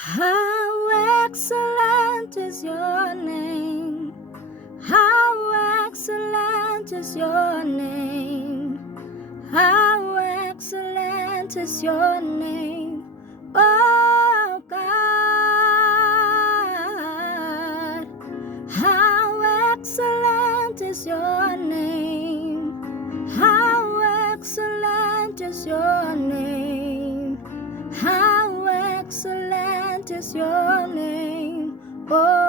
How excellent is your name. How excellent is your name. How excellent is your name, oh God. How excellent is your name. How excellent is your name. How excellent is your name, oh